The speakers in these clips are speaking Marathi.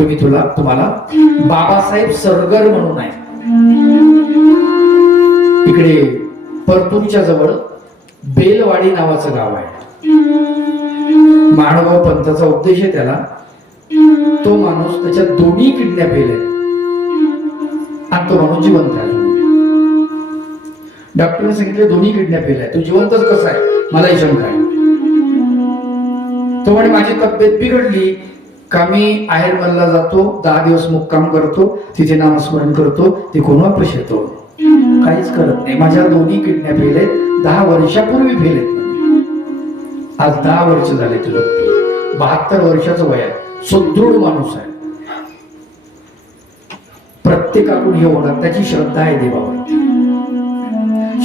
सांगतो मी तुम्हाला बाबासाहेब सरगर म्हणून आहे, इकडे परतूरच्या जवळ बेलवाडी नावाचं गाव आहे. महानुभाव पंथाचा उपदेश आहे त्याला. तो माणूस, त्याच्या दोन्ही किडन्या फेल आहेत आणि तो माणूस जिवंत आहे. डॉक्टरने सांगितले दोन्ही किडन्या फेल आहे, तो जिवंतच कसा आहे, मलाही शंका आहे. तो म्हणे माझी तब्येत बिघडली का मी आहेरमलला जातो, 10 दिवस मुक्काम करतो, तिथे नामस्मरण करतो, ते कोण वापस येतो, काहीच करत नाही. माझ्या दोन्ही किडन्या फेल आहेत, 10 वर्षापूर्वी फेल आहेत. आज 10 वर्ष झाले तुला, 72 वर्षाचं वय आहे, सुदृढ माणूस आहे. प्रत्येकाकडून हे होणार, त्याची श्रद्धा आहे देवावर.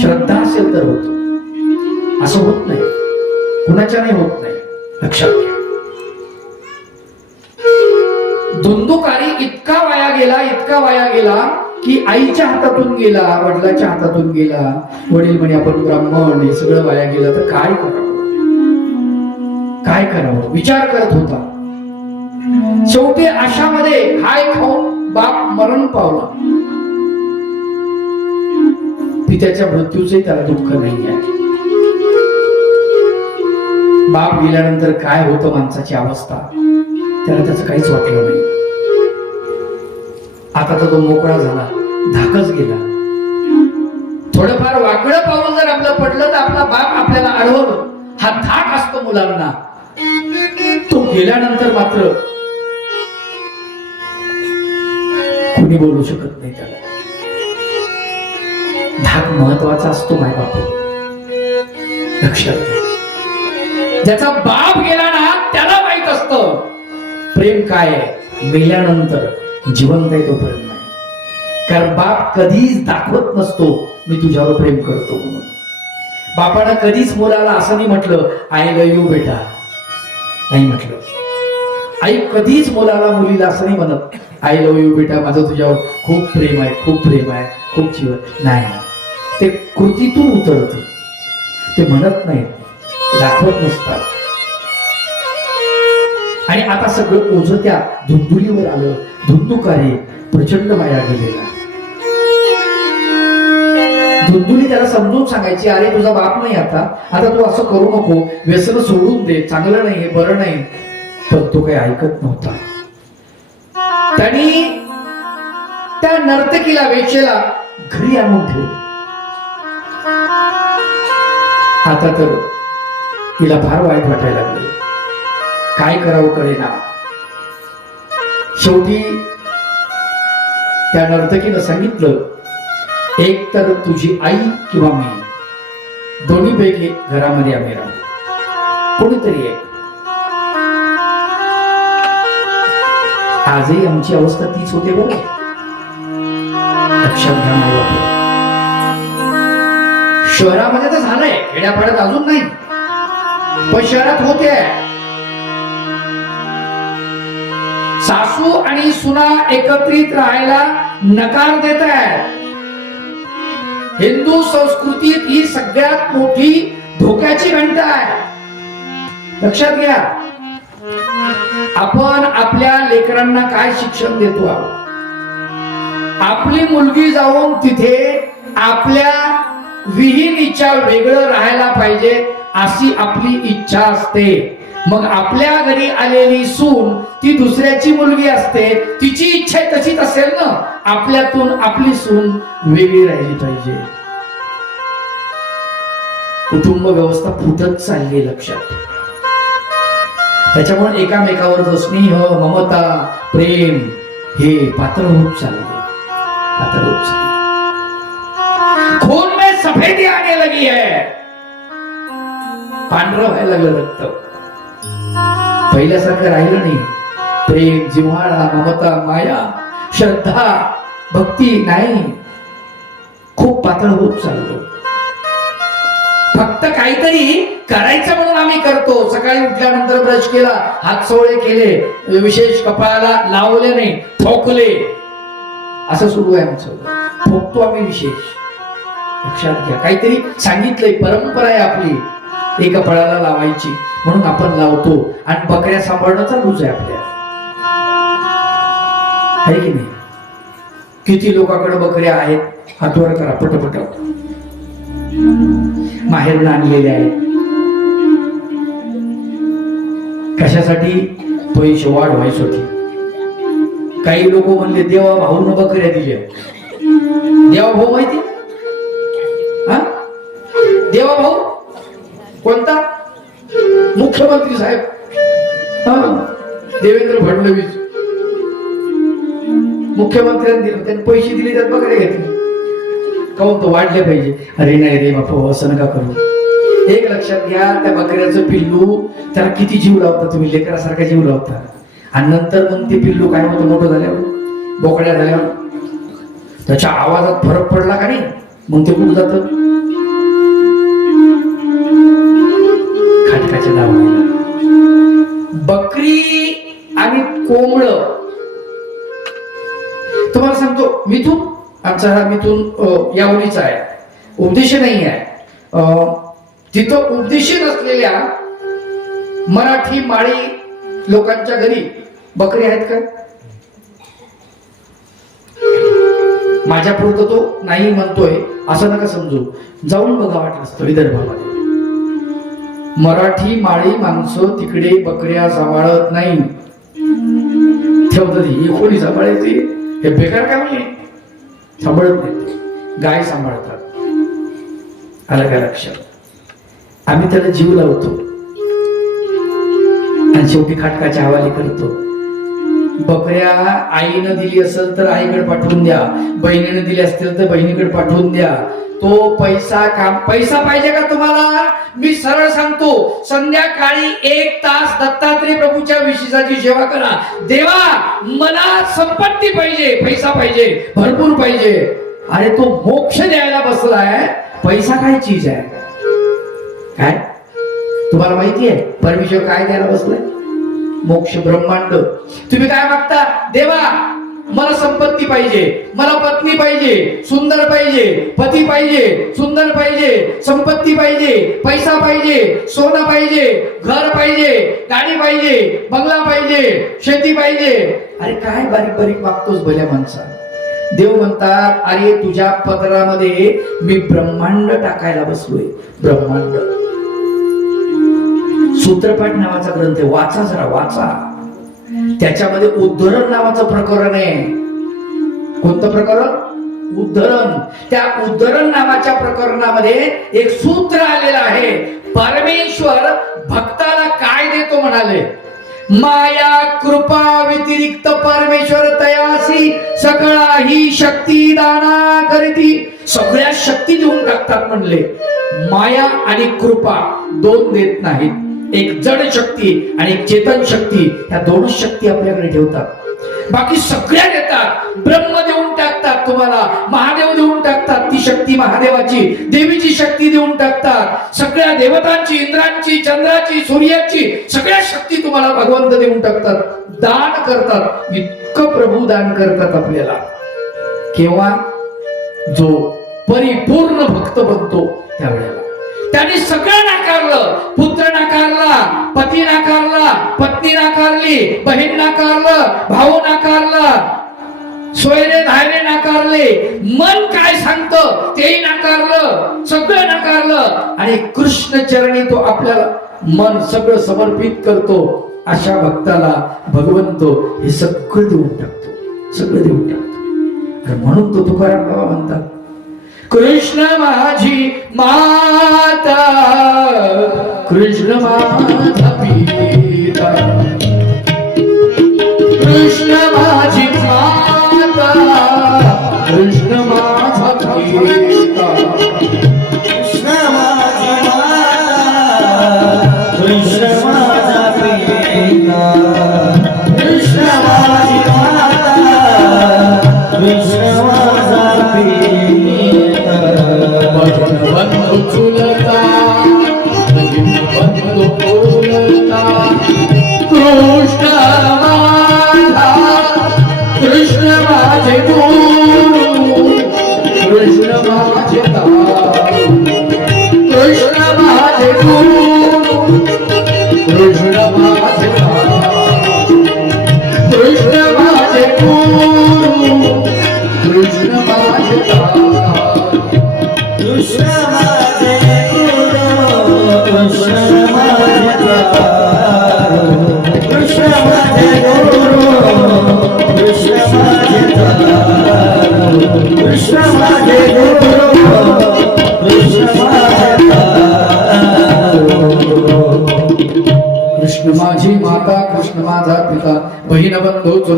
श्रद्धा असेल तर होतो, असं होत नाही, कुणाच्या नाही होत नाही. लक्षात घ्या. धुंदुकारी इतका वाया गेला की आईच्या हातातून गेला, वडिलाच्या हातातून गेला. वडील म्हणे आपण ब्राह्मण, हे सगळं वाया गेलं तर काय करावं विचार करत होता. शेवटी अशामध्ये हाय खाऊन बाप मरण पावला. पित्याच्या मृत्यूचे त्याला दुःख नाही आहे. बाप गेल्यानंतर काय होतं माणसाची अवस्था, त्याला त्याचं काहीच वाटलं नाही. आता तर तो मोकळा झाला, धाकच गेला. थोडंफार वाकडं पाऊल जर आपलं पडलं तर आपला बाप आपल्याला अडवलं, हा धाक असतो मुलांना. तो गेल्यानंतर मात्र कुणी बोलू शकत नाही त्याला. धाक महत्वाचा असतो माय बाप, लक्षात घ्या. ज्याचा बाप गेला ना त्याला माहित असतं प्रेम काय आहे. मेल्यानंतर जिवंत आहे तोपर्यंत नाही. कारण बाप कधीच दाखवत नसतो मी तुझ्यावर प्रेम करतो म्हणून. बापानं कधीच मुलाला असं नाही म्हटलं आय लव्ह यू बेटा, नाही म्हटलं. आई कधीच मुलीला असं नाही म्हणत आय लव्ह यू बेटा, माझं तुझ्यावर खूप प्रेम आहे, खूप जीवन नाही. ते कृतीतून उतरत, ते म्हणत नाही, दाखवत नसतात. आणि आता सगळं ओझं त्या धुंदुलीवर आलं. धुंदुकारी प्रचंड वाया गेलेला. धुंदुली त्याला समजून सांगायची, अरे तुझा बाप नाही आता तू असं करू नको, व्यसन सोडून दे, चांगलं नाही, बरं नाही. पण तो काही ऐकत नव्हता. त्यांनी त्या नर्तकीला, वेश्येला घरी आणून ठेवलं. आता तर तिला फार वाईट वाटायला लागलं, काय करावं कळेना. शेवटी त्या नर्तकीनं सांगितलं, एक तर तुझी आई किंवा मी, दोन्हीपैकी घरामध्ये आम्ही राहू, कोणीतरी एक. आजही आमची अवस्था तीच होते बरं, लक्षात घ्या. मला शहरामध्ये तर झालंय, खेड्यापाड्यात अजून नाही, पण शहरात होते. सासू आणि सुना एकत्रित राहायला नकार देत आहेत. हिंदू संस्कृतीत ही सगळ्यात मोठी धोक्याची घंटा आहे, लक्षात घ्या. आपण आपल्या लेकरांना काय शिक्षण देतो आहोत. आपली मुलगी जाऊन तिथे आपल्या विहीणीच्या वेगळं राहायला पाहिजे अशी आपली इच्छा असते. मग आपल्या घरी आलेली सून ती दुसऱ्याची मुलगी असते, तिची इच्छा तशीच असेल ना, आपल्यातून आपली सून वेगळी राहिली पाहिजे. कुटुंब व्यवस्था फुटत चालली, लक्षात. त्याच्यामुळे एकामेकावर जो स्नेह, ममता, प्रेम हे पातळ होत चालले. खून में सफेदी आने लगी है, पांढरं व्हायला लागलं रक्त. पहिल्यासारखं राहिलं नाही. प्रेम, जिव्हाळा, ममता, माया, श्रद्धा, भक्ती नाही. खूप पातळ होत चाललं. फक्त काहीतरी करायचं म्हणून आम्ही करतो. सकाळी उठल्यानंतर ब्रश केला, हात सोळे केले, विशेष कपाळाला लावले नाही, ठोकले, असं सुरू आहे आमचं. ठोकतो आम्ही विशेष, लक्षात घ्या. काहीतरी सांगितलंय, परंपरा आहे आपली, एका फळाला लावायची म्हणून आपण लावतो. आणि बकऱ्या सांभाळणं चालूच आहे आपल्या. आहे की नाही? किती लोकांकडे बकऱ्या आहेत? हातवर करा पटपट. माहेरून आणलेल्या आहेत. कशासाठी? पैसे वाढवायची होती. काही लोक म्हणले देवा भाऊन बकऱ्या दिल्या. देवा भाऊ माहिती? हा, देवा भाऊ कोणता? मुख्यमंत्री साहेब, हा, देवेंद्र फडणवीस. मुख्यमंत्र्यांनी दिलं, त्यांनी पैसे दिले, त्यात बकऱ्या घेतले. काहून? तो वाढले पाहिजे. अरे नाही रे बापू, असं नका करू. एक लक्षात घ्या, त्या बकऱ्याचं पिल्लू त्याला किती जीव लावता तुम्ही, लेकरासारखा जीव लावता. आणि नंतर मग ते पिल्लू काय होतं मोठं झाल्यावर, बोकड्या झाल्यावर त्याच्या आवाजात फरक पडला का नाही, मग ते कुठं जातं? खाटकाच्या दावणीला. बकरी आणि कोंबड, तुम्हाला सांगतो, मिथून, आमचा हा मिथून यावरीचा आहे, उपदेश नाही आहे. तिथं उपदेशी नसलेल्या मराठी माळी लोकांच्या घरी बकरी आहेत का? माझ्या पुरतं तो नाही म्हणतोय असं नका समजू. जाऊन बघा वाटलं असतं विदर्भामध्ये. मराठी माळी माणसं तिकडे बकऱ्या सांभाळत नाही. ठेवतात ही कोणी सांभाळायची? हे बेकार काम आहे. सांभाळत नाही, गाय सांभाळतात. आलं का लक्षात? आम्ही त्याला जीव लावतो आणि शेवटी खाटकाच्या हवाली करतो. बकऱ्या आईनं दिली असेल तर आईकडे पाठवून द्या, बहिणीने दिली असतील तर बहिणीकडे पाठवून द्या. तो पैसा पैसा पाहिजे का तुम्हाला? मी सरळ सांगतो, संध्याकाळी 1 तास दत्तात्रय प्रभूच्या विशेषाची सेवा करा. देवा मला संपत्ती पाहिजे, पैसा पाहिजे, भरपूर पाहिजे. अरे तो मोक्ष द्यायला बसलाय, पैसा काय चीज आहे? काय तुम्हाला माहिती आहे परमेश्वर काय द्यायला बसलाय? मोक्ष, ब्रह्मांड. तुम्ही काय मागता? देवा मला संपत्ती पाहिजे, मला पत्नी पाहिजे, सुंदर पाहिजे, पती पाहिजे, सुंदर पाहिजे, संपत्ती पाहिजे, पैसा पाहिजे, सोनं पाहिजे, घर पाहिजे, गाडी पाहिजे, बंगला पाहिजे, शेती पाहिजे. अरे काय बारीक बारीक मागतोस भल्या माणसा? देव म्हणतात, अरे तुझ्या पदरामध्ये मी ब्रह्मांड टाकायला बसलोय. ब्रह्मांड. सूत्रपाठ नावाचा ग्रंथ आहे, वाचा जरा, वाचा. त्याच्यामध्ये उद्धरण नावाचं प्रकरण आहे. कोणतं प्रकरण? उद्धरण. त्या उद्धरण नावाच्या प्रकरणामध्ये एक सूत्र आलेलं आहे. परमेश्वर भक्ताला काय देतो म्हणाले? माया कृपा व्यतिरिक्त परमेश्वर तयासी सकळा ही शक्ती दाना करीती. सगळ्या शक्ती देऊन टाकतात म्हणले. माया आणि कृपा दोन देत नाहीत. एक जड शक्ती आणि एक चेतन शक्ती, ह्या दोनच शक्ती आपल्याकडे ठेवतात. बाकी सगळ्या देतात. ब्रह्म देऊन टाकतात तुम्हाला, महादेव देऊन टाकतात, ती शक्ती महादेवाची, देवीची शक्ती देऊन टाकतात. सगळ्या देवतांची, इंद्रांची, चंद्राची, सूर्याची, सगळ्या शक्ती तुम्हाला भगवंत देऊन टाकतात. दान करतात. इतकं प्रभू दान करतात आपल्याला. केव्हा? जो परिपूर्ण भक्त बनतो त्यावेळेला. त्यांनी सगळं नाकारलं. पुत्र नाकारला, पती नाकारला, पत्नी नाकारली, बहीण नाकारलं, भाऊ नाकारला, सोयरे धायरे नाकारले, मन काय सांगतं तेही नाकारलं, सगळं नाकारलं. आणि कृष्ण चरणी तो आपल्याला मन सगळं समर्पित करतो. अशा भक्ताला भगवंत हे सगळं देऊन टाकतो, सगळं देऊन टाकतो. म्हणून तो तुकाराम बाबा म्हणतात, कृष्ण माझी माता, कृष्ण माझा पिता, कृष्ण माझी माता, कृष्ण माझा पिता, कृष्ण माझी माता, कृष्ण माझा पिता, कृष्ण माझी माता, कृष्ण माझा पिता. बंधू चुलता, बंधू बोलता, कृष्ण माझा, कृष्ण माझे गुरु, कृष्ण माझे दारू, कृष्ण माझे गुरु, कृष्ण माझे दारू, कृष्ण माझे गुरु,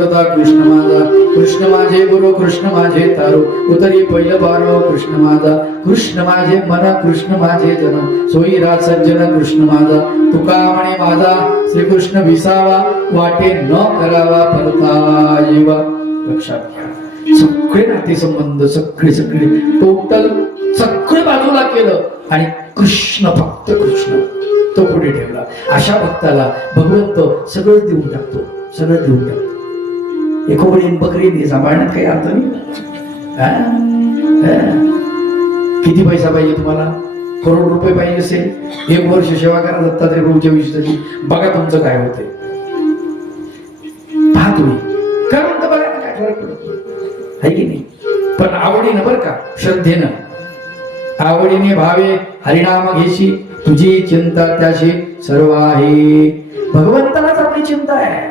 करता कृष्ण माझा, कृष्ण माझे गुरु, कृष्ण माझे तारू, उतरी पहिलं बारो कृष्ण माझा, कृष्ण माझे मन, कृष्ण माझे जन, सोयी राज सज्जन कृष्ण माझा, तुका म्हणे माझा श्रीकृष्ण विसावा, वाटे न करावा परता येवा. लक्षात घ्या, सगळे नातेसंबंध सगळे टोटल सगळं बाजूला केलं आणि कृष्ण, फक्त कृष्ण तो पुढे ठेवला. अशा भक्ताला भगवंत सगळं देऊन टाकतो, सगळं देऊन टाकतो. एकोबडीन बकरीने सांभाळण्यात काही अर्थ नाही. किती पैसा पाहिजे तुम्हाला? करोड रुपये पाहिजे असेल, 1 वर्ष सेवा करा दत्तात्रय प्रभूच्या विषयाची, बघा तुमचं काय होतंय. पहा तुम्ही करून तर बघा काय फरक पडतो, आहे की नाही? पण आवडीनं बरं का, श्रद्धेनं, आवडीने भावे हरिनाम घेशी, तुझी चिंता त्याशी सर्व आहे. भगवंतालाच आपली चिंता आहे.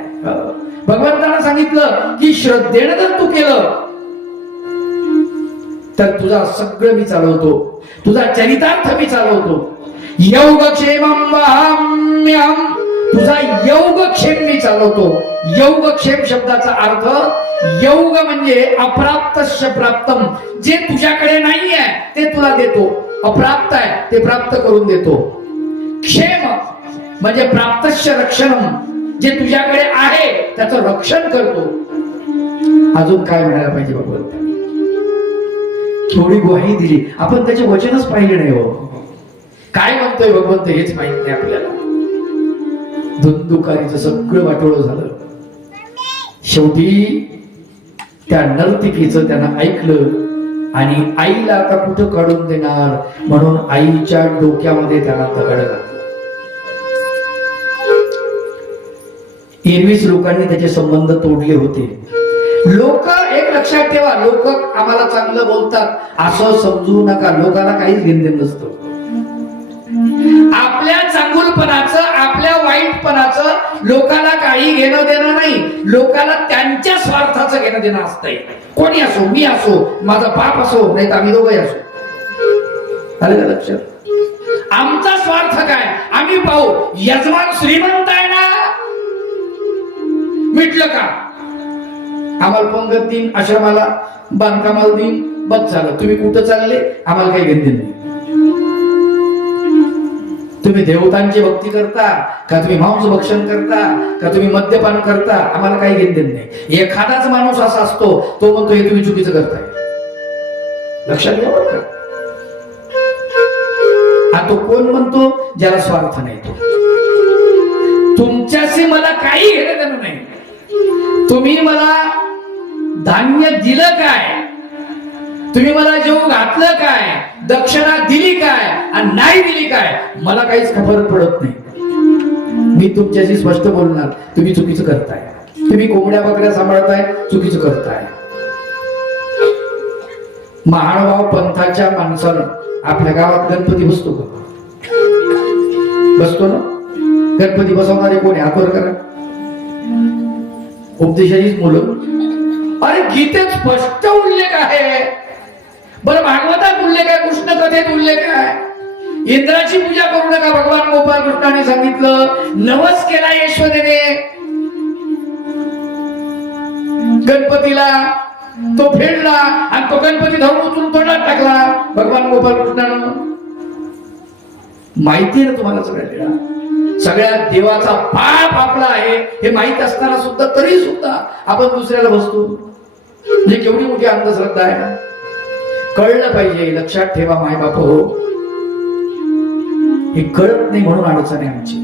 भगवंतानं सांगितलं की श्रद्धेनं जर तू केलं तर तुझा सगळं मी चालवतो, तुझा चरितार्थ मी चालवतो. योगक्षेमं वहाम्यहं, तुझा योगक्षेम मी चालवतो. योगक्षेम शब्दाचा अर्थ, योग म्हणजे अप्राप्तस्य प्राप्तम, जे तुझ्याकडे नाही आहे ते तुला देतो. अप्राप्त आहे ते प्राप्त करून देतो. क्षेम म्हणजे प्राप्तस्य रक्षणम, जे तुझ्याकडे आहे त्याचं रक्षण करतो. अजून काय म्हणायला पाहिजे भगवंतांनी? थोडी ग्वाही दिली, आपण त्याचे वचनच पाहिले नाही. हो, काय म्हणतोय भगवंत हेच माहित नाही आपल्याला. धुंदुकारीचं सगळं वाटोळं झालं. शेवटी त्या नर्तिकेचं त्यानं ऐकलं आणि आईला आता कुठं काढून देणार म्हणून आईच्या डोक्यामध्ये त्याला दगड घातलं. एरवीच लोकांनी त्याचे संबंध तोडले होते. लोक, एक लक्षात ठेवा, लोक आम्हाला चांगलं बोलतात असं समजू नका. लोकांना काहीच घेणं नसतं. आपल्या चांगुलपणाचं, आपल्या वाईटपणाचं लोकांना काही घेणं देणं नाही. लोकांना त्यांच्या स्वार्थाचं घेणं देणं असतंय. कोणी असो, मी असो, माझा बाप असो, नाही तर आम्ही दोघंही असो. आलं का लक्षात? आमचा स्वार्थ काय? आम्ही पाहू यजमान श्रीमंत आहे ना, मिटलं का? आम्हाला पंगत देईन, आश्रमाला बांधकामाला देईन, बस झालं. तुम्ही कुठं चालले आम्हाला काही घेणं देणं नाही. तुम्ही देवतांची भक्ती करता का, तुम्ही मांस भक्षण करता का, तुम्ही मद्यपान करता, आम्हाला काही घेणं देणं नाही. एखादाच माणूस असा असतो तो म्हणतो हे तुम्ही चुकीचं करताय. लक्षात घ्या बरं का. हा तो कोण म्हणतो? ज्याला स्वार्थ नाही. तो तुमच्याशी मला काही घेणं देणं नाही. तुम्ही मला धान्य दिलं काय, तुम्ही मला जेवू घातलं काय, दक्षिणा दिली काय आणि नाही दिली काय, मला काहीच खबर पडत नाही. मी तुमच्याशी स्पष्ट बोलणार, तुम्ही चुकीचं करताय. तुम्ही कोंबड्या बकऱ्या सांभाळताय, चुकीचं करताय. महानुभाव पंथाच्या माणसानं आपल्या गावात गणपती बसतो का? बसतो ना. गणपती बसवणारे कोणी? हातवर करा. उपदेशाचीच मुलं. अरे गीतेत स्पष्ट उल्लेख आहे. बरं भागवतात उल्लेख आहे, कृष्ण कथेत उल्लेख आहे. इंद्राची पूजा करू नका भगवान गोपाल कृष्णाने सांगितलं. नवस केला यशोदेने गणपतीला, तो फेडला आणि तो गणपती धरून उचलून तोंडात टाकला भगवान गोपाल कृष्णानं. माहिती आहे ना तुम्हाला सगळ्या. सगळ्या देवाचा पाप आपला आहे हे माहित असताना सुद्धा, तरी सुद्धा आपण दुसऱ्याला बसतो. म्हणजे केवढी मोठी अंधश्रद्धा आहे. कळलं पाहिजे. लक्षात ठेवा माय बाप हो, हे कळत नाही म्हणून अडचण आहे आमची.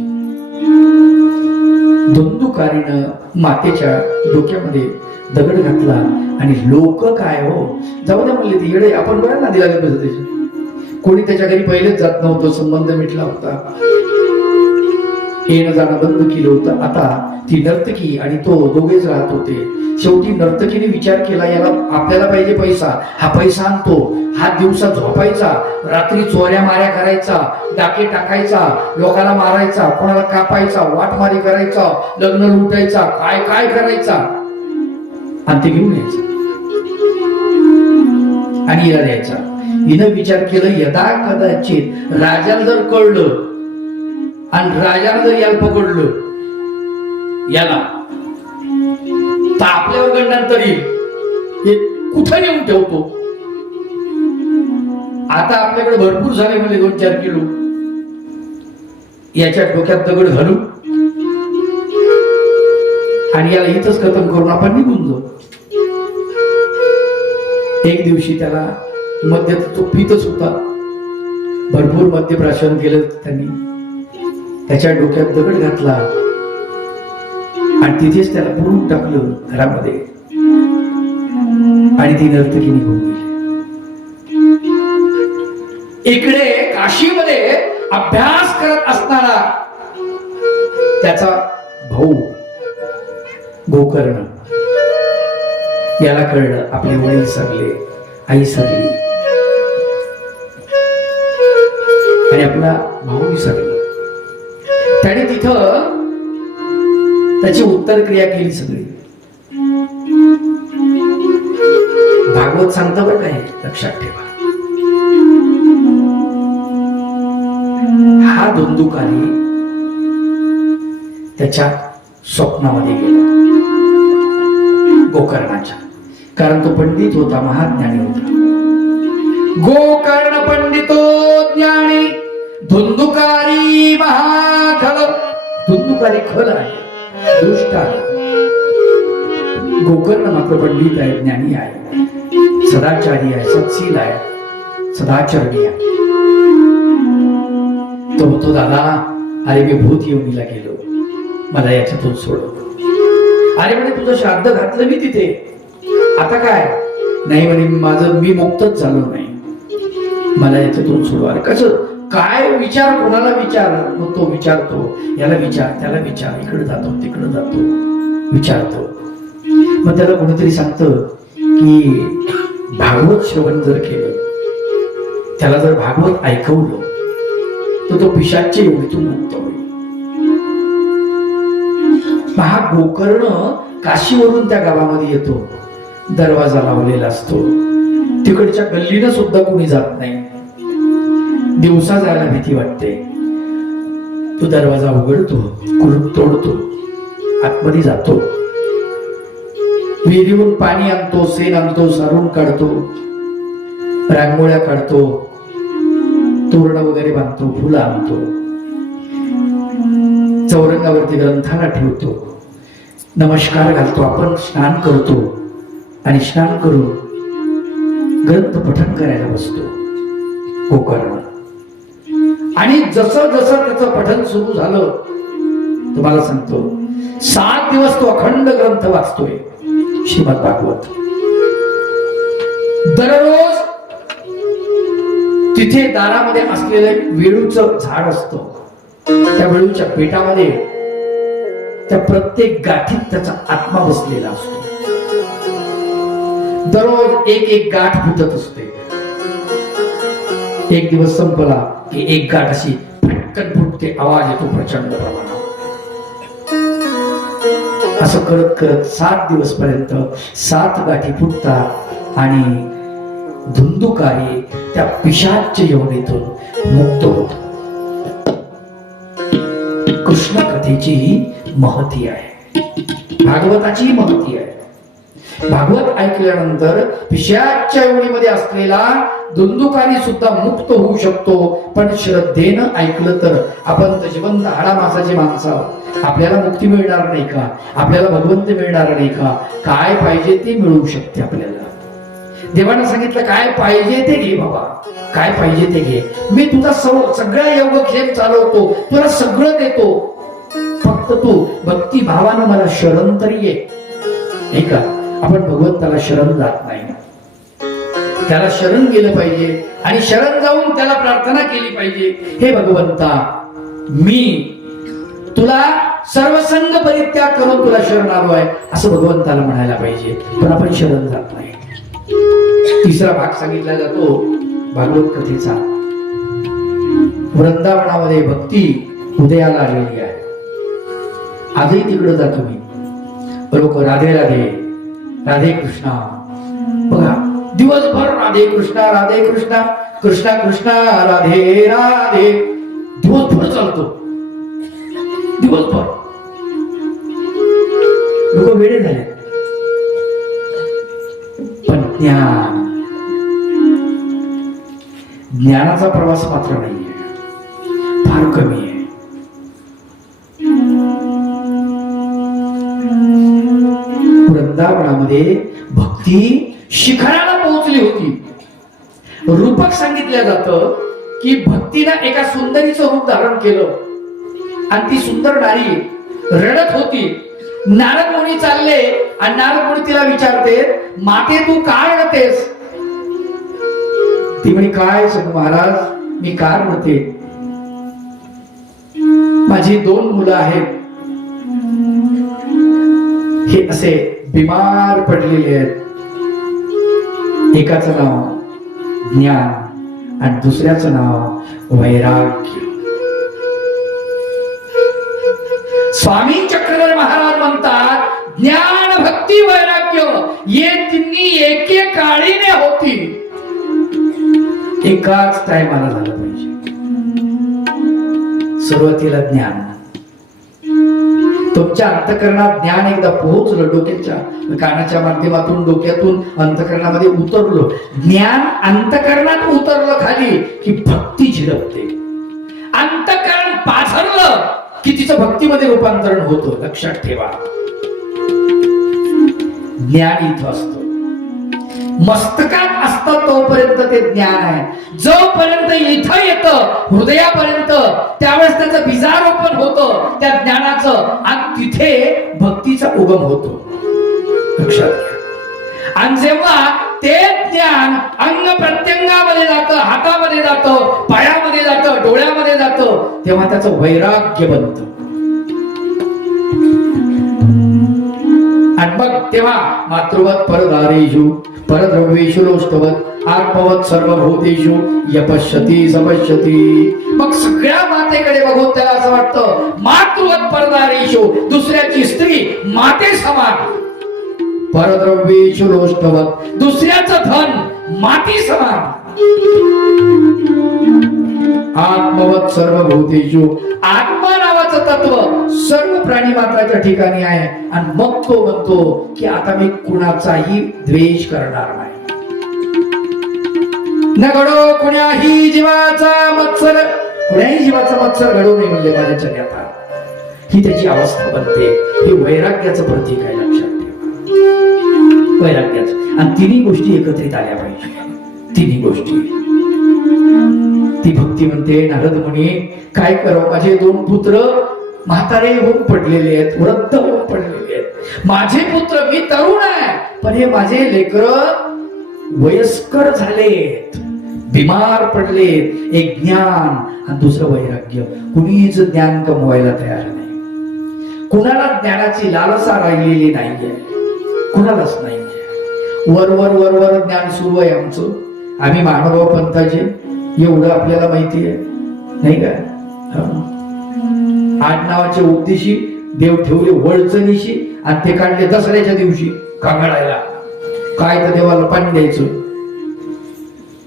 धुंदुकारीनं मातेच्या डोक्यामध्ये दगड घातला आणि लोक काय हो, जाऊ द्या म्हणले ती येडे, आपण बरं ना दिला त्याची. कोणी त्याच्या घरी पहिलेच जात नव्हतं, संबंध मिटला होता, येणं जाणं बंद केलं होतं. आता ती नर्तकी आणि तो दोघेच राहत होते. शेवटी नर्तकीने विचार केला, याला आपल्याला पाहिजे पैसा, हा पैसा आणतो, हा दिवसा झोपायचा, रात्री चोऱ्या माऱ्या करायचा, डाके टाकायचा, लोकांना मारायचा, कोणाला कापायचा, वाटमारी करायचा, लग्न लुटायचा, काय काय करायचा आणि ते घेऊन यायचं आणि हिला द्यायचा. हिनं विचार केलं, यदा कदाचित राजाला जर कळलं आणि राजाला जर याला पकडलं, याला तर आपल्यावर गंडांतर येईल, हे कुठं नेऊन ठेवतो. आता आपल्याकडे भरपूर झाले म्हणजे 2-4 किलो, याच्या डोक्यात दगड घालू आणि याला इथंच खतम करून आपण निघून जाऊ. एक दिवशी त्याला मद्य, तो पितच होता, भरपूर मद्यप्राशन केलं त्यांनी, त्याच्या डोक्यात दगड घातला आणि तिथेच त्याला पुरून टाकलं घरामध्ये आणि ती नर्तकी निघून गेली. इकडे काशीमध्ये अभ्यास करत असणारा त्याचा भाऊ गोकर्ण, याला कळलं आपले वडील सरले, आई सरली आणि आपला भाऊ सरला. त्याने तिथं त्याची उत्तर क्रिया केली सगळी. भागवत सांगतं बरं काय, लक्षात ठेवा. हा धुंदुकारी त्याच्या स्वप्नामध्ये गेला गोकर्णाच्या, कारण तो पंडित होता, महाज्ञानी होता. गोकर्ण पंडितो ज्ञानी धुंदुकारी महाखल. धुंदुकारी खल आहे, दुष्ट आहे. गोकर्ण मात्र पंडित आहे, ज्ञानी आहे, सदाचारी आहे, सत्शील आहे, सदाचरणी आहे. तो म्हणतो, दादा अरे मी भूत योनीला गेलो, मला याच्यातून सोडव. अरे म्हणे तुझं श्राद्ध घातलं मी तिथे, आता काय? नाही म्हणे माझं मी मुक्तच झालो नाही, मला याच्यातून सोडवा. अरे कसं काय? विचार, कोणाला विचार? मग तो विचारतो, याला विचार, त्याला विचार, इकडे जातो तिकडे जातो, विचारतो. मग त्याला कोणीतरी सांगतं की भागवत श्रवण जर केलं, त्याला जर भागवत ऐकवलं तर तो पिशाच्च्या योनीतून मुक्त होईल. हा गोकर्ण काशीवरून त्या गावामध्ये येतो, दरवाजा लावलेला असतो, तिकडच्या गल्लीनं सुद्धा कोणी जात नाही, दिवसा जायला भीती वाटते. तो दरवाजा उघडतो, कुलूप तोडतो, आतमध्ये जातो, विहिरीवरून पाणी आणतो, सेन आणतो, सारून काढतो, रांगोळ्या काढतो, तोरण वगैरे बांधतो, फुलं आणतो, चौरंगावरती ग्रंथाला ठेवतो, नमस्कार घालतो, आपण स्नान करतो आणि स्नान करून ग्रंथ पठण करायला बसतो गोकर्ण. आणि जसं जसं त्याचं पठण सुरू झालं, तुम्हाला सांगतो 7 दिवस तो अखंड ग्रंथ वाचतोय श्रीमद भागवत. दररोज तिथे दारामध्ये असलेलं वेळूचं झाड असतं, त्या वेळूच्या पेटामध्ये त्या प्रत्येक गाठीत त्याचा आत्मा बसलेला असतो. दररोज एक एक गाठ फुटत असते. एक दिवस संपला की एक गाठ अशी पटकन फुटते, आवाज येतो प्रचंड प्रमाणात. असं करत करत 7 दिवस पर्यंत 7 गाठी फुटतात आणि धुंदुकारी त्या पिशाच्य योनीतून मुक्त होत. कृष्ण कथेची महती आहे, भागवताची महती आहे. भागवत ऐकल्यानंतर पिशाच्य योनीमध्ये असलेला धुंदुकारी सुद्धा मुक्त होऊ शकतो. पण श्रद्धेनं ऐकलं तर आपण जिवंत हाडामासाची माणसं, आपल्याला मुक्ती मिळणार नाही का? आपल्याला भगवंत मिळणार नाही का? काय पाहिजे ते मिळू शकते आपल्याला. देवानं सांगितलं काय पाहिजे ते घे बाबा, काय पाहिजे ते घे, मी तुझा सगळा योगक्षेम चालवतो, तुला सगळं देतो, फक्त तू भक्ती भावानं मला शरण तरी ये. नाही का? आपण भगवंताला शरण जात नाही, त्याला शरण गेलं पाहिजे आणि शरण जाऊन त्याला प्रार्थना केली पाहिजे, हे भगवंता मी तुला सर्वसंग परित्याग करून तुला शरण आलो आहे, असं भगवंताला म्हणायला पाहिजे. पण आपण शरण जात नाही. तिसरा भाग सांगितला जातो भागवत कथेचा. वृंदावनामध्ये भक्ती उदयाला आलेली आहे. आजही तिकडे जातो मी, लोक राधे राधे राधे कृष्णा, बघा दिवसभर राधे कृष्णा राधे कृष्णा कृष्णा कृष्णा राधे राधे दिवसभर चालतो. दिवसभर लोक वेडे झाले. ज्ञान. ज्ञानाचा प्रवास मात्र नाहीये, फार कमी आहे. वृंदावनामध्ये भक्ती शिखराला पोहोचली होती. रूपक सांगितलं जातं की भक्तीनं एका सुंदरीचं रूप धारण केलं आणि ती सुंदर नारी रडत होती. नारद मुनी चालले आणि नारद मुनी तिला विचारते, माते तू काय रडतेस? ती म्हणे, काय सांगू महाराज, मी का रडते? माझी 2 मुलं आहेत, हे असे बिमार पडलेले आहेत. एकाचं नाव ज्ञान आणि दुसऱ्याचं नाव वैराग्य. स्वामी चक्रधर महाराज म्हणतात, ज्ञान भक्ती वैराग्य ये तिन्ही एकेकाळीने होती. एकाच टायमाला झालं पाहिजे. सुरुवातीला ज्ञान, तुमच्या अंतःकरणात ज्ञान एकदा पोहोचलं, डोक्याच्या कानाच्या माध्यमातून डोक्यातून अंतःकरणामध्ये उतरलं, ज्ञान अंतःकरणात उतरलं खाली की भक्ती झिरपते. अंतःकरण पाझरलं की तिचं भक्तीमध्ये रूपांतरण होतं. लक्षात ठेवा, ज्ञान इथं असतं, मस्तकात असतं तोपर्यंत ते ज्ञान आहे. जोपर्यंत इथं येतं हृदयापर्यंत, त्यावेळेस त्याचं बीजारोपण होतं त्या ज्ञानाचं आणि तिथे भक्तीचा उगम होतो. लक्षात घ्या. आणि जेव्हा ते ज्ञान अंग प्रत्यंगामध्ये जातं, हातामध्ये जातं, पायामध्ये जातं, डोळ्यामध्ये जातं, तेव्हा त्याचं वैराग्य बनतं. आणि मग तेव्हा मातृवत परदारेषु परद्रव्येषु लोष्टवत आत्मवत सर्वभूतेषु यपश्यति समश्यति. मग सगळ्या मातेकडे बघून त्याला असं वाटतं, मातृवत परदारेषु, दुसऱ्याची स्त्री माते समान, परद्रव्येषु लोष्टवत, दुसऱ्याचं धन माती समान, आत्मवत सर्वभूतेषु, आत्मा नावाचं तत्व सर्व प्राणी मात्राच्या ठिकाणी आहे. आणि मग तो म्हणतो की आता मी कुणाचाही द्वेष करणार नाही. न घडो कुण्याही जीवाचा मत्सर, कुण्याही जीवाचा मत्सर घडू नये म्हणजे माझ्या जन्यात. ही त्याची अवस्था बनते. हे वैराग्याचं प्रतीक आहे. लक्षात ठेवा, वैराग्याचं. आणि तिन्ही गोष्टी एकत्रित आल्या पाहिजे. तिन्ही गोष्टी. ती भक्ती म्हणते, नारद मुनी काय करावं, माझे 2 पुत्र म्हातारे होऊन पडलेले आहेत, वृद्ध होऊन पडलेले आहेत. माझे पुत्र, मी तरुण आहे, पण हे माझे लेकर वयस्कर झालेत, बिमार पडलेत. एक ज्ञान आणि दुसरं वैराग्य. कुणीच ज्ञान कमवायला तयार नाही. कुणाला ज्ञानाची लालसा राहिलेली नाहीये, कुणालाच नाहीये. वर ज्ञान सुरू आहे आमचं. आम्ही महानुभाव पंथाचे, एवढं आपल्याला माहिती आहे नाही का? आडनावाच्या उपदेशी देव ठेवले वळचणीशी आणि ते काढले दसऱ्याच्या दिवशी कांगडायला. काय तर देवाला पाणी द्यायचं?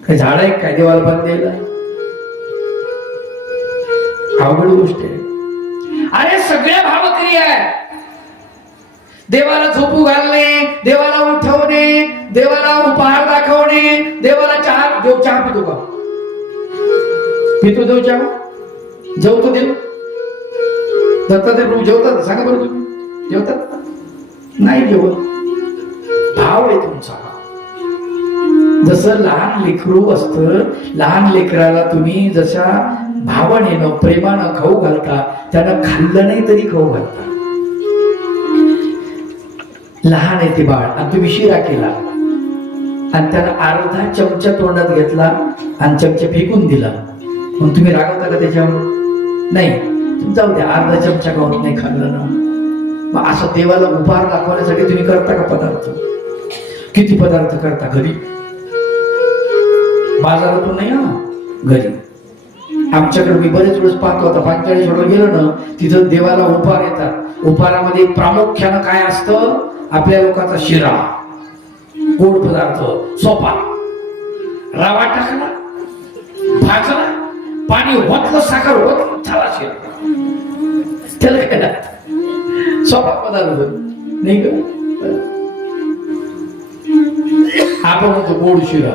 काय झाड आहे काय देवाला पाणी द्यायला? अवघड गोष्ट आहे. अरे सगळ्या भावक्रिया आहे. देवाला झोपू घालणे, देवाला उठवणे, देवाला उपहार दाखवणे, देवाला चहा. देव चहा पितो का? पितो देव चहा? जेवतो देव? दत्तात्रय प्रभू जेवतात? सांगा बरं तुम्ही, जेवतात? नाही जेवत. भाव आहे तुमचा. जसं लहान लेकरू असतं, लहान लेकराला तुम्ही जशा भावनेनं प्रेमानं खाऊ घालता, त्यानं खाल्लं नाही तरी खाऊ घालता. लहान आहे ते बाळ आणि तुम्ही शिरा केला आणि त्याला अर्धा चमचा तोंडात घेतला आणि चमचा फेकून दिला, मग तुम्ही रागवता का त्याच्यावर? नाही. जाऊ द्या, अर्धा चमचा खाऊन नाही खाल्लं ना. मग असं देवाला उपहार दाखवण्यासाठी तुम्ही करता का पदार्थ? किती पदार्थ करता घरी? बाजारातून नाही, घरी. आमच्याकडे मी बरेच वेळेस पाहतो, आता 45 वर गेलो ना, तिथं देवाला उपहार येतात. उपहारामध्ये प्रामुख्यानं काय असतं? आपल्या लोकांचा शिरा, गोड पदार्थ, सोपा, रवा टाकला, भाजला, पाणी ओतलं, साखर ओतलं, झाला शिरा. त्याला काय सोपा पदार्थ नाही का? आपण म्हणतो गोड शिरा.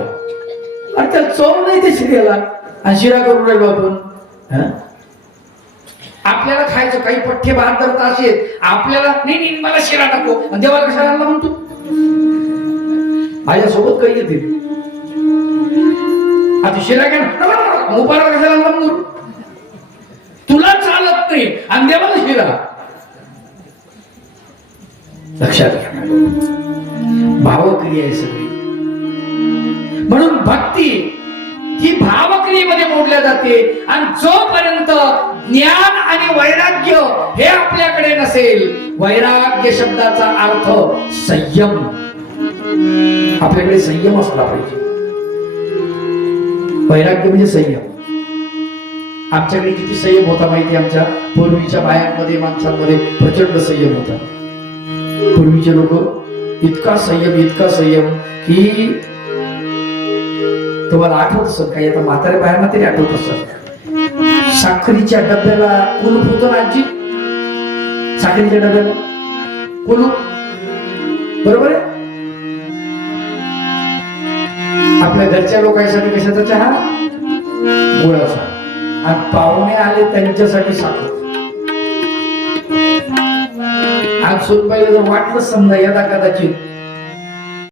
अरे त्याला चव नाही ते शिऱ्याला, आणि शिरा करून राहिलो आपण. आपल्याला खायचं काही पठ्ठे 72 तास आहेत, आपल्याला नाही मला शिरा नको, आणि देवाला कशाला आणला म्हणतो. माझ्यासोबत काही येते आता शिरा घ्या ना, मोपाला कशाला आणला म्हणून. तुला चालत नाही आणि देवाला शिरा. लक्षात घ्या, भावक्रिया आहे सगळी. म्हणून भक्ती ही भावक्रियेमध्ये मोडल्या जाते. आणि जोपर्यंत ज्ञान आणि वैराग्य हे आपल्याकडे नसेल, वैराग्य शब्दाचा अर्थ संयम, आपल्याकडे संयम असला पाहिजे. वैराग्य म्हणजे संयम. आमच्याकडे किती संयम होता माहिती, आमच्या पूर्वीच्या बायांमध्ये माणसांमध्ये प्रचंड संयम होता. पूर्वीचे लोक इतका संयम की तुम्हाला आठवत असेल काही, आता म्हाताऱ्या बायांना तरी आठवत असेल, साखरीच्या डब्याला कुलूप होतं ना आजी, साखरीच्या डब्याला कुलूप, बरोबर आहे. आपल्या घरच्या लोकांसाठी कशाचा चहा, गुळाचा, आणि पाहुणे आले त्यांच्यासाठी साखर. आज सुनबाईला जर वाटलं समजा यदा कदाचित